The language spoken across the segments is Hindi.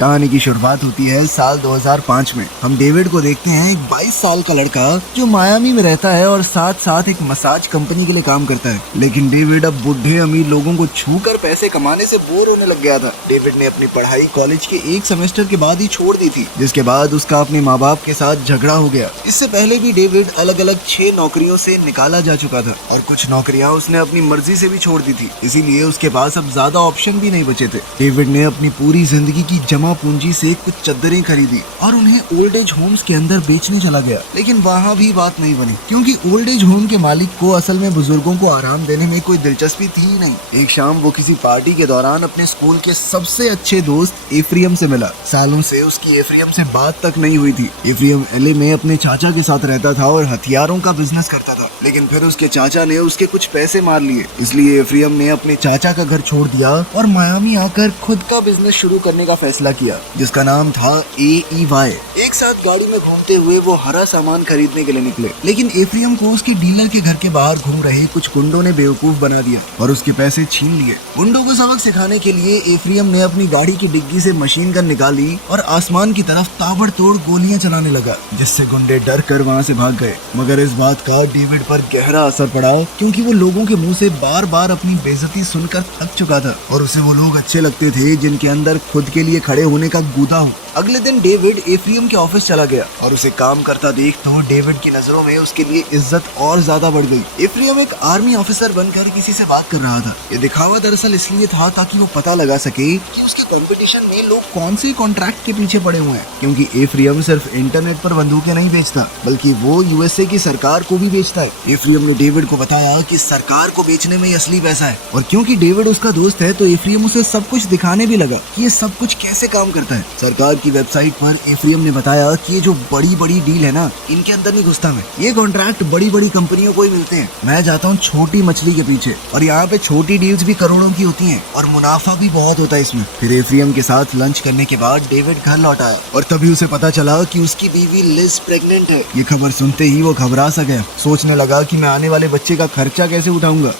कहानी की शुरुआत होती है साल 2005 में। हम डेविड को देखते हैं, एक 22 साल का लड़का जो मायामी में रहता है और साथ साथ एक मसाज कंपनी के लिए काम करता है। लेकिन डेविड अब बुढ़े अमीर लोगों को छूकर पैसे कमाने से बोर होने लग गया था। डेविड ने अपनी पढ़ाई कॉलेज के एक सेमेस्टर के बाद ही छोड़ दी थी, जिसके बाद उसका अपने माँ बाप के साथ झगड़ा हो गया। इससे पहले भी डेविड अलग अलग 6 नौकरियों से निकाला जा चुका था और कुछ नौकरियां उसने अपनी मर्जी से भी छोड़ दी थी, इसीलिए उसके पास अब ज्यादा ऑप्शन भी नहीं बचे थे। डेविड ने अपनी पूरी जिंदगी की जमा पूंजी से कुछ चद्दरें खरीदी और उन्हें ओल्ड एज होम्स के अंदर बेचने चला गया। लेकिन वहाँ भी बात नहीं बनी, क्योंकि ओल्ड एज होम के मालिक को असल में बुजुर्गों को आराम देने में कोई दिलचस्पी थी ही नहीं। एक शाम वो किसी पार्टी के दौरान अपने स्कूल के सबसे अच्छे दोस्त एफ्रियम से मिला। सालों से उसकी एफ्रियम से बात तक नहीं हुई थी। एफ्रियम एलए में अपने चाचा के साथ रहता था और हथियारों का बिजनेस करता था, लेकिन फिर उसके चाचा ने उसके कुछ पैसे मार लिए। इसलिए एफ्रियम ने अपने चाचा का घर छोड़ दिया और मायामी आकर खुद का बिजनेस शुरू करने का फैसला किया, जिसका नाम था AEY। एक साथ गाड़ी में घूमते हुए वो हरा सामान खरीदने के लिए निकले, लेकिन एफ्रियम को उसके डीलर के घर के बाहर घूम रहे कुछ गुंडों ने बेवकूफ बना दिया और उसके पैसे छीन लिए। गुंडों को सबक सिखाने के लिए एफ्रियम ने अपनी गाड़ी की डिग्गी से मशीन गन निकाली और आसमान की तरफ ताबड़तोड़ गोलियां चलाने लगा, जिससे गुंडे डर कर वहाँ से भाग गए। मगर इस बात का डेविड पर गहरा असर पड़ा, क्योंकि वो लोगों के मुंह से बार बार अपनी बेइज्जती सुनकर थक चुका था और उसे वो लोग अच्छे लगते थे जिनके अंदर खुद के लिए खड़े होने का गुदा हो। अगले दिन डेविड एफ्रियम के ऑफिस चला गया और उसे काम करता देख तो डेविड की नजरों में उसके लिए इज्जत और ज्यादा बढ़ गई। एफ्रियम एक आर्मी ऑफिसर बनकर किसी से बात कर रहा था। ये दिखावा दरअसल इसलिए था ताकि वो पता लगा सके कि उसके कंपटीशन में लोग कौन से कॉन्ट्रैक्ट के पीछे पड़े हुए हैं, क्योंकि एफ्रियम सिर्फ इंटरनेट पर बंदूकें नहीं बेचता, बल्कि वो USA की सरकार को भी बेचता है। एफ्रियम ने डेविड को बताया कि सरकार को बेचने में असली पैसा है, और क्योंकि डेविड उसका दोस्त है तो एफ्रियम उसे सब कुछ दिखाने भी लगा कि ये सब कुछ कैसे काम करता है। सरकार की वेबसाइट पर एफ्रियम ने बताया कि ये जो बड़ी बड़ी डील है ना, इनके अंदर नहीं घुसता मैं। ये कॉन्ट्रैक्ट बड़ी बड़ी कंपनियों को ही मिलते हैं। मैं जाता हूँ छोटी मछली के पीछे, और यहाँ पे छोटी डील्स भी करोड़ों की होती हैं और मुनाफा भी बहुत होता है इसमें। फिर एफ्रियम के साथ लंच करने के बाद डेविड घर लौट आया और तभी उसे पता चला कि उसकी बीवी लिज प्रेग्नेंट है। ये खबर सुनते ही वो घबरा सा गया, सोचने लगा कि मैं आने वाले बच्चे का खर्चा कैसे उठाऊंगा।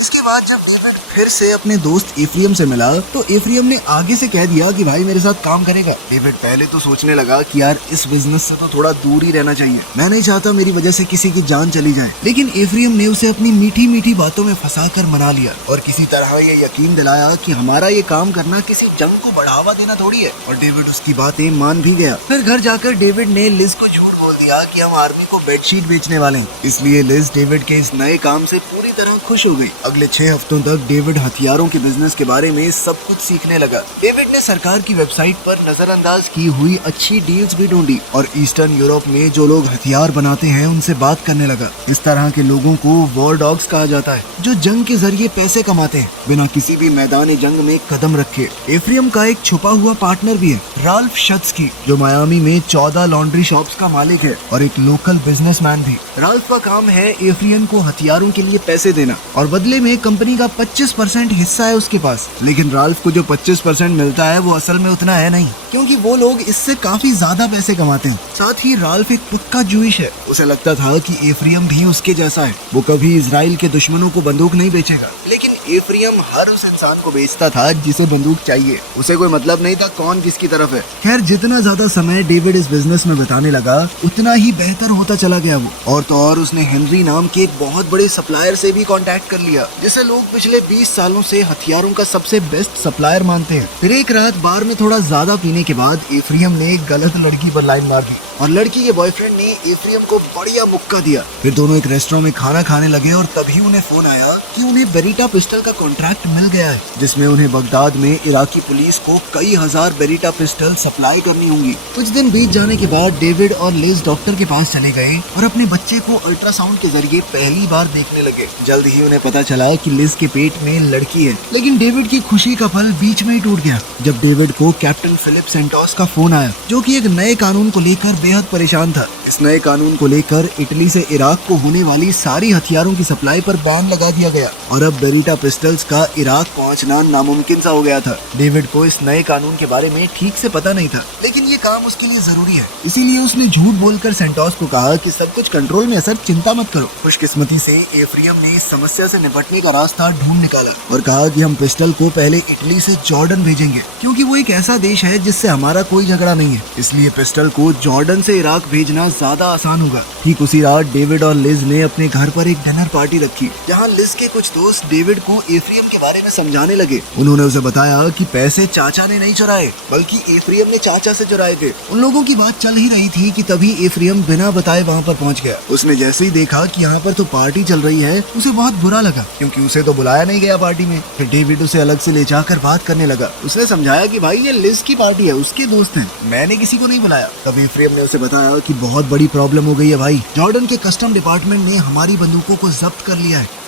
इसके बाद जब डेविड फिर से अपने दोस्त एफ्रियम से मिला तो एफ्रियम ने आगे से कह दिया कि भाई मेरे साथ काम करेगा। डेविड पहले तो सोचने लगा कि यार इस बिजनेस से तो थोड़ा दूर ही रहना चाहिए, मैं नहीं चाहता मेरी वजह से किसी की जान चली जाए। लेकिन एफ्रियम ने उसे अपनी मीठी मीठी बातों में फंसाकर मना लिया और किसी तरह ये यकीन दिलाया कि हमारा ये काम करना किसी जंग को बढ़ावा देना थोड़ी है, और डेविड उसकी बातें मान भी गया। फिर घर जाकर डेविड ने लिज को झूठ बोल दिया कि हम आर्मी को बेडशीट बेचने वाले हैं, इसलिए लिज डेविड के इस नए काम से पूरी तरह खुश हो गई। अगले 6 हफ्तों तक डेविड हथियारों के बिजनेस के बारे में सब कुछ सीखने लगा। डेविड ने सरकार की वेबसाइट पर नजरअंदाज की हुई अच्छी डील्स भी ढूंढी और ईस्टर्न यूरोप में जो लोग हथियार बनाते हैं उनसे बात करने लगा। इस तरह के लोगों को वॉर डॉग्स कहा जाता है, जो जंग के जरिए पैसे कमाते हैं बिना किसी भी मैदानी जंग में कदम रखे। एफ्रियम का एक छुपा हुआ पार्टनर भी है, राल्फ शत्स्की, जो मायामी में 14 लॉन्ड्री शॉप्स का मालिक है और एक लोकल बिजनेसमैन भी। राल्फ का काम है एफ्रियम को हथियारों के लिए पैसे देना और बदले में कंपनी का 25% हिस्सा है उसके पास। लेकिन राल्फ को जो 25% मिलता है वो असल में उतना है नहीं, क्योंकि वो लोग इससे काफी ज्यादा पैसे कमाते हैं। साथ ही राल्फ एक पक्का जूइश है। उसे लगता था कि एफ्रियम भी उसके जैसा है, वो कभी इजराइल के दुश्मनों को बंदूक नहीं बेचेगा। लेकिन एफ्रियम हर उस इंसान को बेचता था जिसे बंदूक चाहिए, उसे कोई मतलब नहीं था कौन किसकी तरफ है। खैर, जितना ज्यादा समय डेविड इस बिजनेस में बिताने लगा उतना ही बेहतर होता चला गया वो। और तो और उसने हेनरी नाम के एक बहुत बड़े सप्लायर से भी कांटेक्ट कर लिया, जिसे लोग पिछले 20 सालों से हथियारों का सबसे बेस्ट सप्लायर मानते हैं। फिर एक रात बार में थोड़ा ज्यादा पीने के बाद एफ्रियम ने एक गलत लड़की पर लाइन मार दी और लड़की के बॉयफ्रेंड ने एफ्रियम को बढ़िया मुक्का दिया। फिर दोनों एक रेस्टोरेंट में खाना खाने लगे और तभी उन्हें फोन आया कि उन्हें बेरिटा पिस्टल का कॉन्ट्रैक्ट मिल गया है, जिसमें उन्हें बगदाद में इराकी पुलिस को कई हजार बेरिटा पिस्टल सप्लाई करनी होंगी। कुछ दिन बीत जाने के बाद डेविड और लिज डॉक्टर के पास चले गए और अपने बच्चे को अल्ट्रासाउंड के जरिए पहली बार देखने लगे। जल्द ही उन्हें पता चला कि लिज के पेट में लड़की है, लेकिन डेविड की खुशी का पल बीच में ही टूट गया जब डेविड को कैप्टन फिलिप सेंटोस का फोन आया, जो कि एक नए कानून को लेकर बेहद परेशान था। इस नए कानून को लेकर इटली से इराक को होने वाली सारी हथियारों की सप्लाई पर बैन लगा दिया गया और अब बेरेटा पिस्टल्स का इराक पहुंचना नामुमकिन सा हो गया था। डेविड को इस नए कानून के बारे में ठीक से पता नहीं था, लेकिन ये काम उसके लिए जरूरी है, इसीलिए उसने झूठ बोलकर सेंटोस को कहा कि सब कुछ कंट्रोल में है सर, चिंता मत करो। खुशकिस्मती से एफ्रियम ने इस समस्या से निपटने का रास्ता ढूंढ निकाला और कहा कि हम पिस्टल को पहले इटली से जॉर्डन भेजेंगे, क्योंकि वो एक ऐसा देश है जिससे हमारा कोई झगड़ा नहीं है, इसलिए पिस्टल को जॉर्डन से इराक भेजना ज्यादा आसान होगा। ठीक उसी रात डेविड और लिज ने अपने घर पर एक डिनर पार्टी रखी, जहां लिज के कुछ दोस्त डेविड को एफ्रियम के बारे में समझाने लगे। उन्होंने उसे बताया कि पैसे चाचा ने नहीं चुराए, बल्कि एफ्रियम ने चाचा से चुराए थे। उन लोगों की बात चल ही रही थी कि तभी एफ्रियम बिना बताए वहां पर पहुंच गया। उसने जैसे ही देखा कि यहाँ पर तो पार्टी चल रही है, उसे बहुत बुरा लगा, क्योंकि उसे तो बुलाया नहीं गया पार्टी में। फिर डेविड उसे अलग से ले जाकर बात करने लगा। उसने समझाया कि भाई ये लिज की पार्टी है, उसके दोस्त हैं, मैंने किसी को नहीं बुलाया। तभी एफ्रियम ने उसे बताया कि बहुत बड़ी प्रॉब्लम हो गई है भाई, जॉर्डन के कस्टम डिपार्टमेंट ने हमारी बंदूकों को जब्त कर लिया है।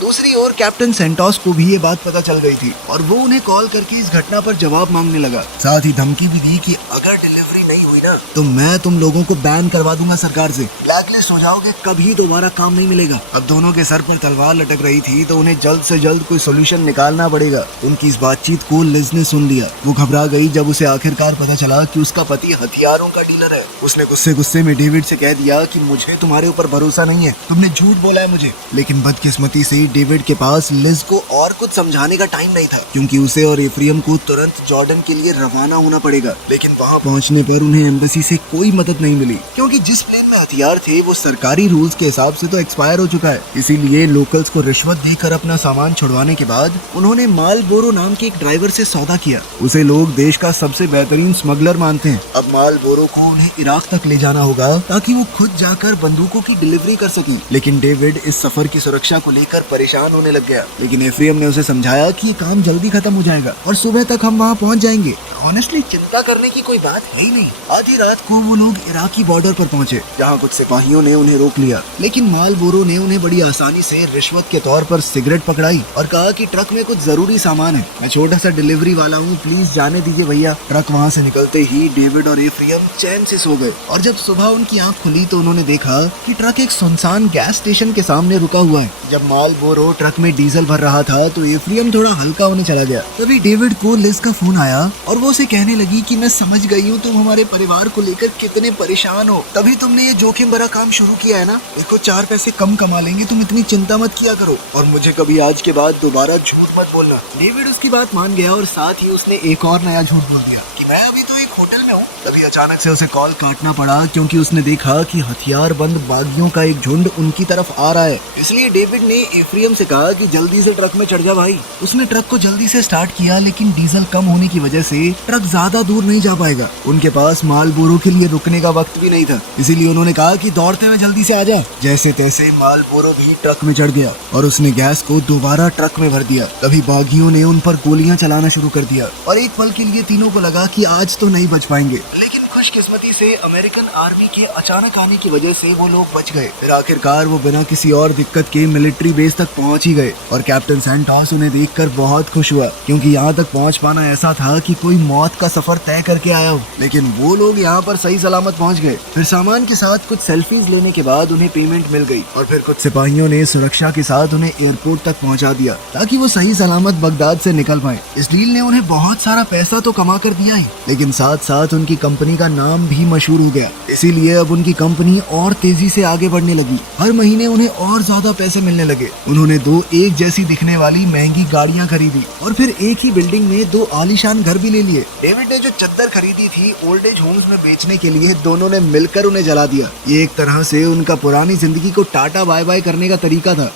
दूसरी ओर कैप्टन सेंटोस को भी ये बात पता चल गई थी और वो उन्हें कॉल करके इस घटना पर जवाब मांगने लगा। साथ ही धमकी भी दी कि अगर डिलीवरी नहीं हुई ना तो मैं तुम लोगों को बैन करवा दूंगा सरकार से, ब्लैकलिस्ट हो जाओगे, कभी दोबारा काम नहीं मिलेगा। अब दोनों के सर पर तलवार लटक रही थी, तो उन्हें जल्द से जल्द कोई सोल्यूशन निकालना पड़ेगा। उनकी इस बातचीत को लिज ने सुन लिया। वो घबरा गई जब उसे आखिरकार पता चला कि उसका पति हथियारों का डीलर है। उसने गुस्से में डेविड से कह दिया कि मुझे तुम्हारे ऊपर भरोसा नहीं है, तुमने झूठ बोला है मुझे। लेकिन बदकिस्मती से डेविड के पास लिज को और कुछ समझाने का टाइम नहीं था, क्योंकि उसे और एफ्रियम को तुरंत जॉर्डन के लिए रवाना होना पड़ेगा। लेकिन वहां पहुंचने पर उन्हें एम्बेसी से कोई मदद नहीं मिली, क्योंकि जिस प्लेन में हथियार थे वो सरकारी रूल्स के हिसाब से तो एक्सपायर हो चुका है। इसीलिए लोकल्स को रिश्वत देकर अपना सामान छुड़वाने के बाद उन्होंने मालबोरो नाम के एक ड्राइवर से सौदा किया। उसे लोग देश का सबसे बेहतरीन स्मगलर मानते हैं। अब मालबोरो को उन्हें इराक तक ले जाना होगा ताकि वो खुद जाकर बंदूकों की डिलीवरी कर सके। लेकिन डेविड इस सफर की सुरक्षा को लेकर परेशान होने लग गया। लेकिन एफ्रियम ने उसे समझाया कि ये काम जल्दी खत्म हो जाएगा और सुबह तक हम वहाँ पहुँच जाएंगे। ऑनेस्टली चिंता करने की कोई बात है ही नहीं। आधी रात को वो लोग इराकी बॉर्डर पर पहुंचे, जहाँ कुछ सिपाहियों ने उन्हें रोक लिया। लेकिन मालबोरो ने उन्हें बड़ी आसानी से रिश्वत के तौर पर सिगरेट पकड़ाई और कहा कि ट्रक में कुछ जरूरी सामान है, मैं छोटा सा डिलीवरी वाला हूँ, प्लीज जाने दीजिए भैया। ट्रक वहाँ से निकलते ही डेविड और एफ्रियम चैन से सो गए और जब सुबह उनकी आंख खुली तो उन्होंने देखा कि ट्रक एक सुनसान गैस स्टेशन के सामने रुका हुआ है। जब मालबोरो ट्रक में डीजल भर रहा था तो एफ्रियम थोड़ा हल्का होने चला गया। तभी डेविड को लिज का फोन आया और वो उसे कहने लगी कि मैं समझ गई हूँ तुम हमारे परिवार को लेकर कितने परेशान हो, तभी तुमने ये जोखिम भरा काम शुरू किया है ना। देखो 4 पैसे कम कमा लेंगे, तुम इतनी चिंता मत किया करो और मुझे कभी आज के बाद दोबारा झूठ मत बोलना। डेविड उसकी बात मान गया और साथ ही उसने एक और नया झूठ बोल दिया कि मैं अभी तो एक होटल में हूँ। तभी अचानक से उसे कॉल काटना पड़ा, क्योंकि उसने देखा कि हथियारबंद बागियों का एक झुंड उनकी तरफ आ रहा है। इसलिए डेविड ने एफ्रियम से कहा कि जल्दी से ट्रक में चढ़ जा भाई। उसने ट्रक को जल्दी से स्टार्ट किया, लेकिन डीजल कम होने की वजह से ट्रक ज्यादा दूर नहीं जा पाएगा। उनके पास मालबोरो के लिए रुकने का वक्त भी नहीं था, इसीलिए उन्होंने कहा कि दौड़ते हुए जल्दी से आ जा। जैसे तैसे मालबोरो भी ट्रक में चढ़ गया और उसने गैस को दोबारा ट्रक में भर दिया। तभी बागियों ने उन पर गोलियां चलाना शुरू कर दिया और एक पल के लिए तीनों को लगा कि आज तो नहीं बच पाएंगे। लेकिन खुशकिस्मती से अमेरिकन आर्मी के अचानक आने की वजह से वो लोग बच गए। फिर आखिरकार वो बिना किसी और दिक्कत के मिलिट्री बेस तक पहुंच ही गए और कैप्टन सेंटोस उन्हें देखकर बहुत खुश हुआ, क्योंकि यहाँ तक पहुंच पाना ऐसा था कि कोई मौत का सफर तय करके आया हो। लेकिन वो लोग यहाँ पर सही सलामत पहुंच गए। फिर सामान के साथ कुछ सेल्फीज लेने के बाद उन्हें पेमेंट मिल गई और फिर कुछ सिपाहियों ने सुरक्षा के साथ उन्हें एयरपोर्ट तक पहुँचा दिया ताकि वो सही सलामत बगदाद से निकल पाए। इस डील ने उन्हें बहुत सारा पैसा तो कमा कर दिया ही, लेकिन साथ साथ उनकी कंपनी का नाम भी मशहूर हो गया। इसीलिए अब उनकी कंपनी और तेजी से आगे बढ़ने लगी। हर महीने उन्हें और ज्यादा पैसे मिलने लगे। उन्होंने 2 एक जैसी दिखने वाली महंगी गाड़ियां खरीदी और फिर एक ही बिल्डिंग में 2 आलीशान घर भी ले लिए। डेविड ने जो चद्दर खरीदी थी ओल्ड एज होम्स में बेचने के लिए, दोनों ने मिलकर उन्हें जला दिया। ये एक तरह से उनका पुरानी जिंदगी को टाटा बाय बाय करने का तरीका था।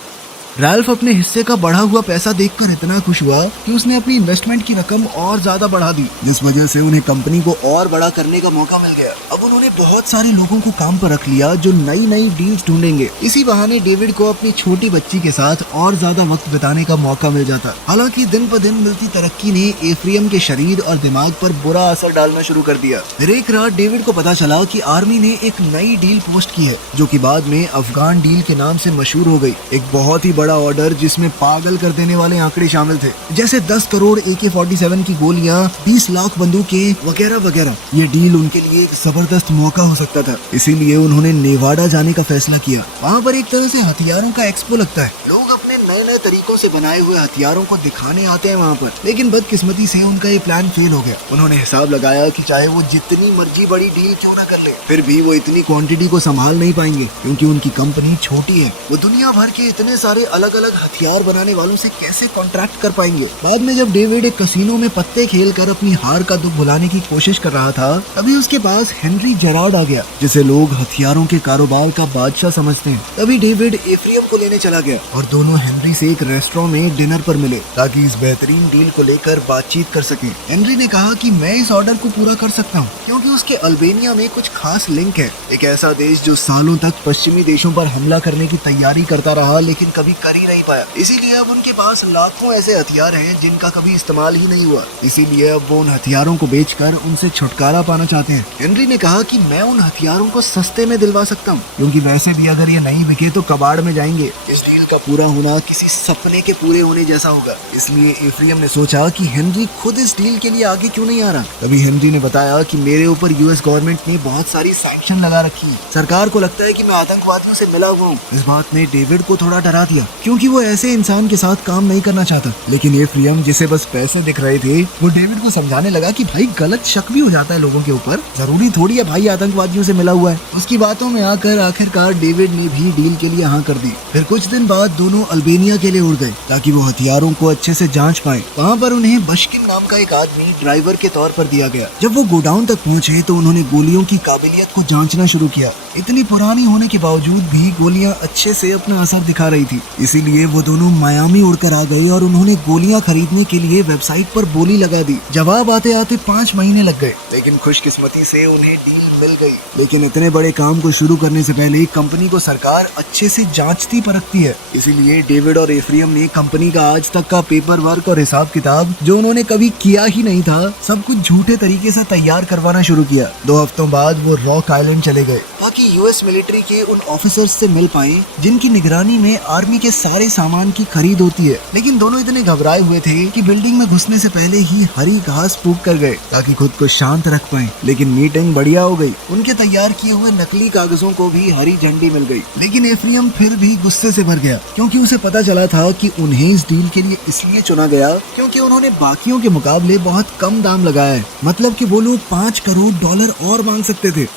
रैल्फ अपने हिस्से का बढ़ा हुआ पैसा देखकर इतना खुश हुआ कि उसने अपनी इन्वेस्टमेंट की रकम और ज्यादा बढ़ा दी, जिस वजह से उन्हें कंपनी को और बड़ा करने का मौका मिल गया। अब उन्होंने बहुत सारे लोगों को काम पर रख लिया जो नई नई डील्स ढूंढेंगे। इसी बहाने डेविड को अपनी छोटी बच्ची के साथ और ज्यादा वक्त बिताने का मौका मिल जाता। हालांकि दिन ब दिन मिलती तरक्की ने एफ्रियम के शरीर और दिमाग पर बुरा असर डालना शुरू कर दिया। फिर एक रात डेविड को पता चला कि आर्मी ने एक नई डील पोस्ट की है, जो कि बाद में अफगान डील के नाम से मशहूर हो गई। एक बहुत ही बड़ा ऑर्डर जिसमें पागल कर देने वाले आंकड़े शामिल थे, जैसे 10 करोड़ AK-47 की गोलियां, 20 लाख बंदूकें वगैरह वगैरह। ये डील उनके लिए एक जबरदस्त मौका हो सकता था, इसीलिए उन्होंने नेवाडा जाने का फैसला किया। वहाँ पर एक तरह से हथियारों का एक्सपो लगता है, लोग अपने नए नए तरीकों से बनाए हुए हथियारों को दिखाने आते हैं वहाँ पर। लेकिन बदकिस्मती से उनका ये प्लान फेल हो गया। उन्होंने हिसाब लगाया कि चाहे वो जितनी मर्जी बड़ी डील क्यों ना कर ले, फिर भी वो इतनी क्वांटिटी को संभाल नहीं पाएंगे, क्योंकि उनकी कंपनी छोटी है। वो दुनिया भर के इतने सारे अलग अलग हथियार बनाने वालों से कैसे कॉन्ट्रैक्ट कर पाएंगे। बाद में जब डेविड एक कसिनो में पत्ते खेलकर अपनी हार का दुख भुलाने की कोशिश कर रहा था, तभी उसके पास हेनरी जेरार्ड आ गया, जिसे लोग हथियारों के कारोबार का बादशाह समझते हैं। तभी डेविड एफ्रियम को लेने चला गया और दोनों हेनरी से एक रेस्टोरेंट में डिनर पर मिले ताकि इस बेहतरीन डील को लेकर बातचीत कर सके। हेनरी ने कहा कि मैं इस ऑर्डर को पूरा कर सकता हूँ, क्योंकि उसके अल्बेनिया में कुछ खास लिंक है। एक ऐसा देश जो सालों तक पश्चिमी देशों पर हमला करने की तैयारी करता रहा, लेकिन कभी कर ही नहीं पाया। इसीलिए अब उनके पास लाखों ऐसे हथियार हैं जिनका कभी इस्तेमाल ही नहीं हुआ। इसीलिए अब वो उन हथियारों को बेचकर उनसे छुटकारा पाना चाहते हैं। हेनरी ने कहा कि मैं उन हथियारों को सस्ते में दिलवा सकता हूँ, क्योंकि वैसे भी अगर ये नहीं बिके तो कबाड़ में जाएंगे। इस डील का पूरा होना किसी सपने के पूरे होने जैसा होगा। इसलिए एफ्रियम ने सोचा कि हेनरी खुद इस डील के लिए आगे क्यों नहीं आ रहा। तभी हेनरी ने बताया कि मेरे ऊपर यूएस गवर्नमेंट ने बहुत सारी सैंक्शन लगा रखी है। सरकार को लगता है कि मैं आतंकवादियों से मिला हुआ हूँ। इस बात ने डेविड को थोड़ा डरा दिया, क्योंकि वो ऐसे इंसान के साथ काम नहीं करना चाहता। लेकिन एफ्रियम, जिसे बस पैसे दिख रहे थे, वो डेविड को समझाने लगा कि भाई गलत शक भी हो जाता है लोगों के ऊपर, जरूरी थोड़ी है भाई आतंकवादियों से मिला हुआ है। उसकी बातों में आकर आखिरकार डेविड ने भी डील के लिए हाँ कर दी। फिर कुछ दिन बाद दोनों अल्बेनिया के लिए उड़ गए ताकि वो हथियारों को अच्छे से जांच पाए। वहाँ पर उन्हें बशकिन नाम का एक आदमी ड्राइवर के तौर पर दिया गया। जब वो गोडाउन तक पहुँचे तो उन्होंने गोलियों की काबिलियत को जांचना शुरू किया। इतनी पुरानी होने के बावजूद भी गोलियां अच्छे से अपना असर दिखा रही थी। इसीलिए वो दोनों मायामी उड़कर आ गए और उन्होंने गोलियां खरीदने के लिए वेबसाइट पर बोली लगा दी। जवाब आते आते 5 महीने लग गए, लेकिन खुशकिस्मती से उन्हें डील मिल गई। लेकिन इतने बड़े काम को शुरू करने से पहले कंपनी को सरकार अच्छे से जांचती परखती है। इसीलिए डेविड और एफ्रियम ने कंपनी का आज तक का पेपर वर्क और हिसाब किताब, जो उन्होंने कभी किया ही नहीं था, सब कुछ झूठे तरीके से तैयार करवाना शुरू किया। 2 हफ्तों बाद वो रॉक आइलैंड चले गए ताकि यूएस मिलिट्री के उन ऑफिसर्स से मिल पाए जिनकी निगरानी में आर्मी के सारे सामान की खरीद होती है। लेकिन दोनों इतने घबराए हुए थे कि बिल्डिंग में घुसने से पहले ही हरी घास फूंक कर गए ताकि खुद को शांत रख पाए। लेकिन मीटिंग बढ़िया हो गई। उनके तैयार किए हुए नकली कागजों को भी हरी झंडी मिल गई। लेकिन एफ्रियम फिर भी गुस्से से भर गया, क्योंकि उसे पता चला था कि उन्हें इस डील के लिए इसलिए चुना गया क्योंकि उन्होंने बाकियों के मुकाबले बहुत कम दाम लगाया है। मतलब कि वो लोग $5 करोड़ और मांग सकते थे।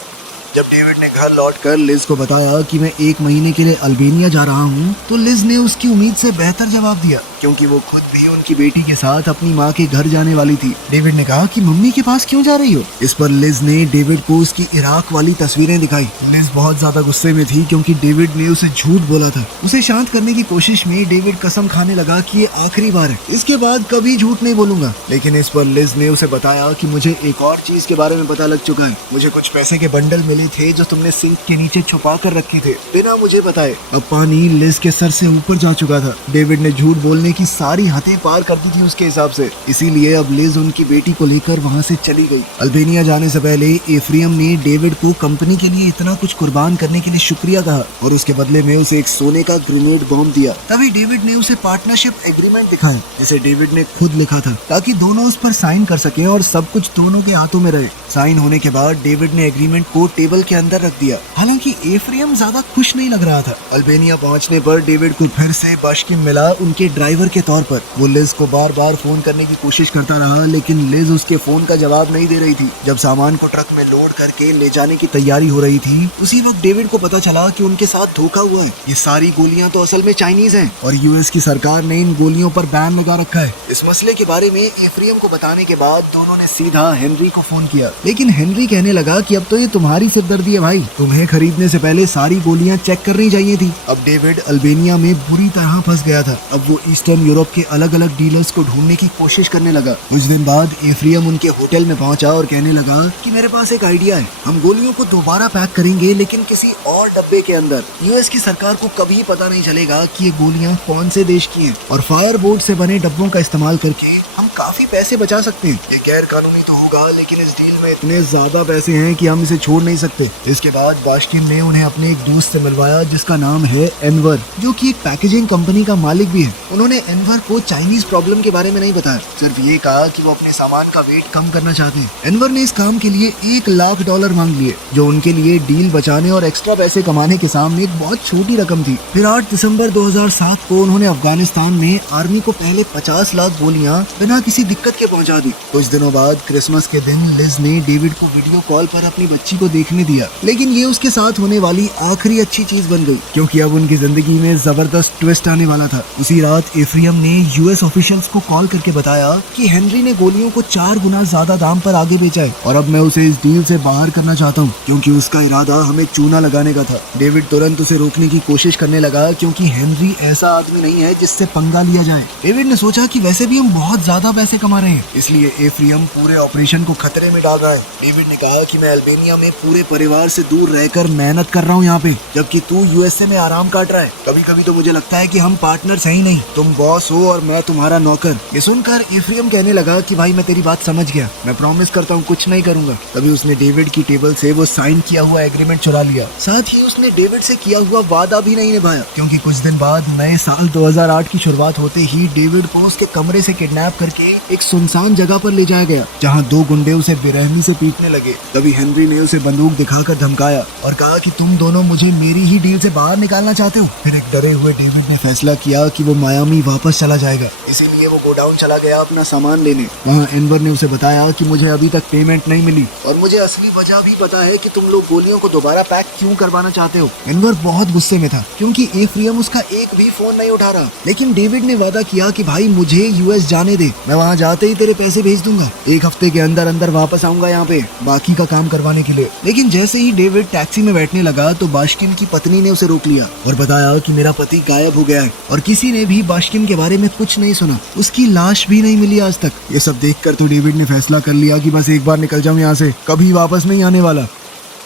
जब डेविड ने घर लौटकर लिज को बताया कि मैं 1 महीने के लिए अल्बेनिया जा रहा हूँ, तो लिज ने उसकी उम्मीद से बेहतर जवाब दिया, क्योंकि वो खुद भी उनकी बेटी के साथ अपनी माँ के घर जाने वाली थी। डेविड ने कहा कि मम्मी के पास क्यों जा रही हो? इस पर लिज ने डेविड को उसकी इराक वाली तस्वीरें दिखाई। लिज बहुत ज्यादा गुस्से में थी, क्योंकि डेविड ने उसे झूठ बोला था। उसे शांत करने की कोशिश में डेविड कसम खाने लगा कि ये आखिरी बार है, इसके बाद कभी झूठ नहीं बोलूंगा। लेकिन इस पर लिज ने उसे बताया कि मुझे एक और चीज के बारे में पता लग चुका है। मुझे कुछ पैसे के बंडल मिले थे जो तुमने सिंक के नीचे छुपा कर रखे थे बिना मुझे बताए। अब पानी लिज के सर से ऊपर जा चुका था। डेविड ने झूठ बोलने की सारी हदें पार कर दी थी उसके हिसाब से। इसीलिए अब लिज उनकी बेटी को लेकर वहाँ से चली गई। अल्बेनिया जाने से पहले एफ्रियम ने डेविड को कंपनी के लिए इतना कुछ कुर्बान करने के लिए शुक्रिया कहा और उसके बदले में उसे एक सोने का ग्रेनेड बॉम्ब दिया। तभी डेविड ने उसे पार्टनरशिप एग्रीमेंट दिखाया, जिसे डेविड ने खुद लिखा था, ताकि दोनों उस पर साइन कर सके और सब कुछ दोनों के हाथों में रहे। साइन होने के बाद डेविड ने एग्रीमेंट को टेबल के अंदर रख दिया। हालांकि एफ्रियम ज्यादा खुश नहीं लग रहा था। अल्बेनिया पहुंचने पर डेविड को फिर से बशकिन मिला उनके ड्राइवर के तौर पर। वो लिज को बार बार फोन करने की कोशिश करता रहा, लेकिन लिज उसके फोन का जवाब नहीं दे रही थी। जब सामान को ट्रक में लोड करके ले जाने की तैयारी हो रही थी, उसी वक्त डेविड को पता चला कि उनके साथ धोखा हुआ है। ये सारी गोलियां तो असल में चाइनीज हैं और यूएस की सरकार ने इन गोलियों पर बैन लगा रखा है। इस मसले के बारे में एफ्रियम को बताने के बाद दोनों ने सीधा हेनरी को फोन किया, लेकिन हेनरी कहने लगा कि अब तो ये तुम्हारी सिरदर्दी है भाई, तुम्हें खरीदने से पहले सारी गोलियां चेक करनी चाहिए थी। अब डेविड अल्बेनिया में बुरी तरह फंस गया था। अब वो ईस्ट ईस्टर्न यूरोप के अलग अलग डीलर्स को ढूंढने की कोशिश करने लगा। कुछ दिन बाद एफ्रियम उनके होटल में पहुंचा और कहने लगा कि मेरे पास एक आइडिया है, हम गोलियों को दोबारा पैक करेंगे लेकिन किसी और डब्बे के अंदर। यूएस की सरकार को कभी पता नहीं चलेगा कि ये गोलियां कौन से देश की हैं और फायर बोर्ड से बने डब्बों का इस्तेमाल करके हम काफी पैसे बचा सकते हैं। ये गैर कानूनी तो होगा लेकिन इस डील में इतने ज्यादा पैसे हैं कि हम इसे छोड़ नहीं सकते। इसके बाद बाशकिन ने उन्हें अपने एक दोस्त से मिलवाया जिसका नाम है एनवर, जो कि एक पैकेजिंग कंपनी का मालिक भी है। उन्होंने एनवर को चाइनीज प्रॉब्लम के बारे में नहीं बताया, सिर्फ ये कहा कि वो अपने सामान का वेट कम करना चाहते हैं। एनवर ने इस काम के लिए $1,00,000 मांग लिए, जो उनके लिए डील बचाने और एक्स्ट्रा पैसे कमाने के सामने एक बहुत छोटी रकम थी। फिर 8 दिसंबर 2007 को उन्होंने अफगानिस्तान में आर्मी को पहले 50 लाख गोलियां बिना किसी दिक्कत के पहुंचा दी। कुछ दिनों बाद क्रिसमस के दिन लिज ने डेविड को वीडियो कॉल पर अपनी बच्ची को देखने दिया, लेकिन ये उसके साथ होने वाली आखिरी अच्छी चीज बन गई क्योंकि अब उनकी जिंदगी में जबरदस्त ट्विस्ट आने वाला था। उसी रात एफ्रियम ने यूएस ऑफिशियल्स को कॉल करके बताया कि हेनरी ने गोलियों को 4 गुना ज्यादा दाम पर आगे बेचा है और अब मैं उसे इस डील से बाहर करना चाहता हूँ क्योंकि उसका इरादा हमें चूना लगाने का था। डेविड तुरंत उसे रोकने की कोशिश करने लगा क्योंकि हेनरी ऐसा आदमी नहीं है जिससे पंगा लिया जाए। डेविड ने सोचा कि वैसे भी हम बहुत ज्यादा पैसे कमा रहे हैं, इसलिए एफ्रियम पूरे ऑपरेशन को खतरे में डाल रहा है। डेविड ने कहा कि मैं अल्बानिया में पूरे परिवार से दूर रहकर मेहनत कर रहा हूँ यहाँ पे, जबकि तू यूएसए में आराम काट रहा है। कभी कभी तो मुझे लगता है कि हम पार्टनर्स हैं ही नहीं, तुम बॉस हो और मैं तुम्हारा नौकर। ये सुनकर एफ्रियम कहने लगा कि भाई मैं तेरी बात समझ गया, मैं प्रॉमिस करता हूँ कुछ नहीं करूंगा। तभी उसने डेविड की टेबल से वो साइन किया हुआ एग्रीमेंट चुरा लिया। साथ ही उसने डेविड से किया हुआ वादा भी नहीं निभाया क्योंकि कुछ दिन बाद नए साल 2008 की शुरुआत होते ही डेविड को उसके कमरे से किडनैप करके एक सुनसान जगह पर ले जाया गया जहाँ 2 गुंडे उसे बेरहमी से पीटने लगे। तभी हेनरी ने उसे बंदूक दिखाकर धमकाया और कहा कि तुम दोनों मुझे मेरी ही डील से बाहर निकालना चाहते हो। फिर एक डरे हुए डेविड ने फैसला किया कि वो मायामी वापस चला जाएगा, इसीलिए वो गोडाउन चला गया अपना सामान लेने। वहाँ एनवर ने उसे बताया कि मुझे अभी तक पेमेंट नहीं मिली और मुझे असली वजह भी पता है कि तुम लोग गोलियों को दोबारा पैक क्यों करवाना चाहते हो। एनवर बहुत गुस्से में था क्योंकि एफ्रियम उसका एक भी फोन नहीं उठा रहा, लेकिन डेविड ने वादा किया कि भाई मुझे यूएस जाने दे, मैं वहाँ जाते ही तेरे पैसे भेज दूंगा, 1 हफ्ते के अंदर अंदर वापस आऊंगा यहाँ पे बाकी का काम करवाने के लिए। लेकिन जैसे ही डेविड टैक्सी में बैठने लगा तो बाशकिन की पत्नी ने उसे रोक लिया और बताया कि मेरा पति गायब हो गया है और किसी ने भी बाशकिन के बारे में कुछ नहीं सुना, उसकी लाश भी नहीं मिली आज तक। ये सब देखकर तो डेविड ने फैसला कर लिया कि बस एक बार निकल जाऊं यहाँ से, कभी वापस नहीं आने वाला।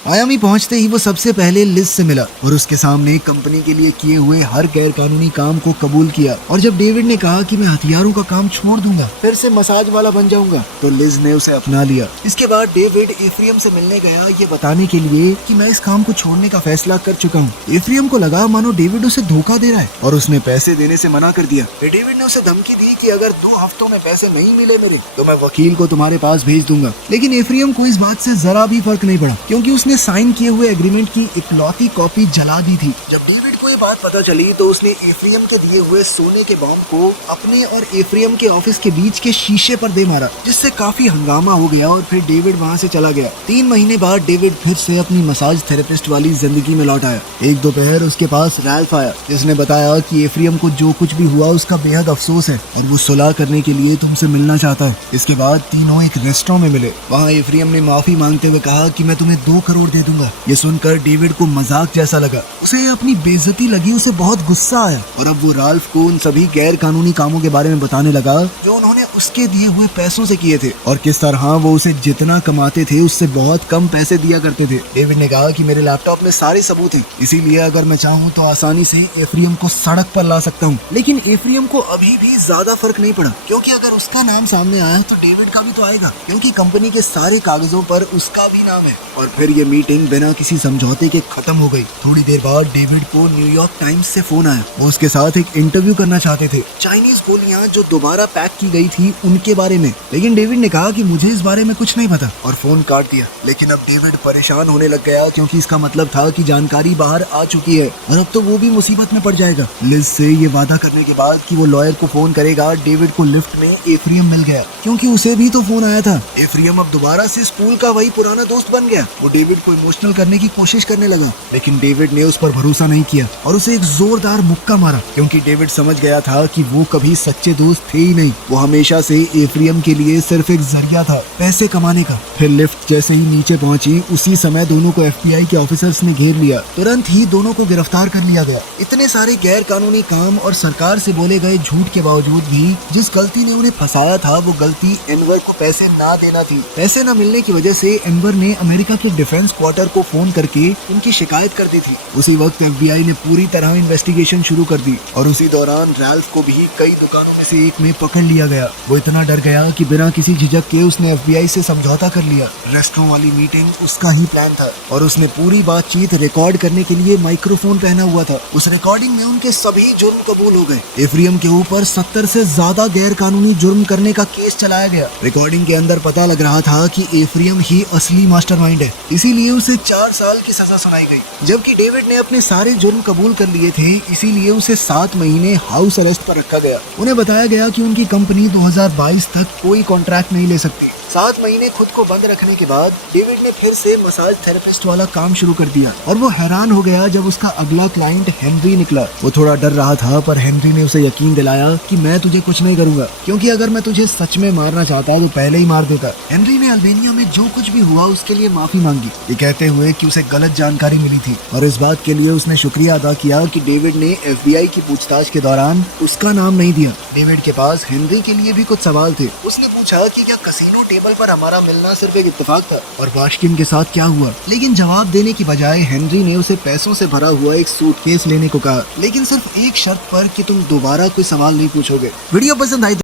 मायामी पहुंचते ही वो सबसे पहले लिज से मिला और उसके सामने कंपनी के लिए किए हुए हर गैर कानूनी काम को कबूल किया। और जब डेविड ने कहा कि मैं हथियारों का काम छोड़ दूंगा, फिर से मसाज वाला बन जाऊंगा, तो लिज ने उसे अपना लिया। इसके बाद डेविड एफ्रियम से मिलने गया ये बताने के लिए कि मैं इस काम को छोड़ने का फैसला कर चुका हूँ। एफ्रियम को लगा मानो डेविड उसे धोखा दे रहा है और उसने पैसे देने से मना कर दिया। फिर डेविड ने उसे धमकी दी कि अगर 2 हफ्तों में पैसे नहीं मिले मेरे तो मैं वकील को तुम्हारे पास भेज दूंगा। लेकिन एफ्रियम को इस बात से जरा भी फर्क नहीं पड़ा क्योंकि उसने साइन किए हुए एग्रीमेंट की इकलौती कॉपी जला दी थी। जब डेविड को ये बात पता चली तो उसने एफ्रियम के दिए हुए सोने के बॉम्ब को अपने और एफ्रियम के ऑफिस के बीच के शीशे पर दे मारा, जिससे काफी हंगामा हो गया और फिर डेविड वहाँ से चला गया। 3 महीने बाद डेविड फिर से अपनी मसाज थेरेपिस्ट वाली जिंदगी में लौट आया। एक दोपहर उसके पास रैल्फ आया जिसने बताया कि एफ्रियम को जो कुछ भी हुआ उसका बेहद अफसोस है और वो सुलह करने के लिए तुमसे मिलना चाहता है। इसके बाद तीनों एक रेस्टोरेंट में मिले। वहाँ एफ्रियम ने माफी मांगते हुए कहा कि मैं तुम्हें 2 करोड़ दे दूंगा। ये सुनकर डेविड को मजाक जैसा लगा, उसे अपनी बेइज्जती लगी, उसे बहुत गुस्सा आया और अब वो राल्फ को उन सभी गैर कानूनी कामों के बारे में बताने लगा जो उन्होंने उसके दिए हुए पैसों से किए थे और किस तरह वो उसे जितना कमाते थे उससे बहुत कम पैसे दिया करते थे। डेविड ने कहा कि मेरे लैपटॉप में सारे सबूत हैं, इसीलिए अगर मैं चाहूँ तो आसानी से एफ्रियम को सड़क पर ला सकता हूँ। लेकिन एफ्रियम को अभी भी ज्यादा फर्क नहीं पड़ा क्योंकि अगर उसका नाम सामने आया तो डेविड का भी तो आएगा क्योंकि कंपनी के सारे कागजों पर उसका भी नाम है। और फिर ये मीटिंग बिना किसी समझौते के खत्म हो गई। थोड़ी देर बाद डेविड को न्यूयॉर्क टाइम्स से फोन आया, वो उसके साथ एक इंटरव्यू करना चाहते थे चाइनीज गोलियां जो दोबारा पैक की गई थी उनके बारे में। लेकिन डेविड ने कहा कि मुझे इस बारे में कुछ नहीं पता और फोन काट दिया। लेकिन अब डेविड परेशान होने लग गया क्योंकि इसका मतलब था कि जानकारी बाहर आ चुकी है और अब तो वो भी मुसीबत में पड़ जाएगा। लिज से ये वादा करने के बाद कि वो लॉयर को फोन करेगा, डेविड को लिफ्ट में एफ्रियम मिल गया क्योंकि उसे भी तो फोन आया था। एफ्रियम अब दोबारा से स्कूल का वही पुराना दोस्त बन गया। वो डेविड डेविड को इमोशनल करने की कोशिश करने लगा, लेकिन डेविड ने उस पर भरोसा नहीं किया और उसे एक जोरदार मुक्का मारा, क्योंकि डेविड समझ गया था कि वो कभी सच्चे दोस्त थे ही नहीं। वो हमेशा से एफ्रियम के लिए सिर्फ एक जरिया था पैसे कमाने का। फिर लिफ्ट जैसे ही नीचे पहुंची, उसी समय दोनों को FBI के ऑफिसर्स ने घेर लिया। तुरंत ही दोनों को गिरफ्तार कर लिया गया। इतने सारे गैर कानूनी काम और सरकार से बोले गए झूठ के बावजूद भी जिस गलती ने उन्हें फंसाया था, वो गलती एनवर को पैसे ना देना थी। पैसे न मिलने की वजह से एनवर ने अमेरिका के डिफेंस क्वार्टर को फोन करके उनकी शिकायत कर दी थी। उसी वक्त FBI ने पूरी तरह इन्वेस्टिगेशन शुरू कर दी और उसी दौरान रैल्फ को भी कई दुकानों में से एक में पकड़ लिया गया। वो इतना डर गया कि बिना किसी झिझक के उसने FBI से समझौता कर लिया। रेस्टोरेंट वाली मीटिंग उसका ही प्लान था और उसने पूरी बातचीत रिकॉर्ड करने के लिए माइक्रोफोन पहना हुआ था। उस रिकॉर्डिंग में उनके सभी जुर्म कबूल हो गए। एफ्रियम के ऊपर 70 से ज्यादा गैर कानूनी जुर्म करने का केस चलाया गया। रिकॉर्डिंग के अंदर पता लग रहा था कि एफ्रियम ही असली मास्टरमाइंड है, इसीलिए उसे 4 साल की सजा सुनाई गई। जबकि डेविड ने अपने सारे जुर्म कबूल कर लिए थे, इसीलिए उसे 7 महीने हाउस अरेस्ट पर रखा गया। उन्हें बताया गया कि उनकी कंपनी 2022 तक कोई कॉन्ट्रैक्ट नहीं ले सकती। 7 महीने खुद को बंद रखने के बाद डेविड ने फिर से मसाज थेरेपिस्ट वाला काम शुरू कर दिया और वो हैरान हो गया जब उसका अगला क्लाइंट हेनरी निकला। वो थोड़ा डर रहा था, पर हेनरी ने उसे यकीन दिलाया कि मैं तुझे कुछ नहीं करूंगा, क्योंकि अगर मैं तुझे सच में मारना चाहता तो पहले ही मार देता। हेनरी ने अल्बानिया में जो कुछ भी हुआ उसके लिए माफी मांगी, ये कहते हुए कि उसे गलत जानकारी मिली थी, और इस बात के लिए उसने शुक्रिया अदा किया कि डेविड ने FBI की पूछताछ के दौरान उसका नाम नहीं दिया। डेविड के पास हेनरी के लिए भी कुछ सवाल थे। उसने पूछा कि क्या कसिनो टेबल पर हमारा मिलना सिर्फ एक इत्तेफाक था और बाशकिन के साथ क्या हुआ, लेकिन जवाब देने की बजाय हेनरी ने उसे पैसों से भरा हुआ एक सूटकेस लेने को कहा, लेकिन सिर्फ एक शर्त पर कि तुम दोबारा कोई सवाल नहीं पूछोगे। वीडियो पसंद आई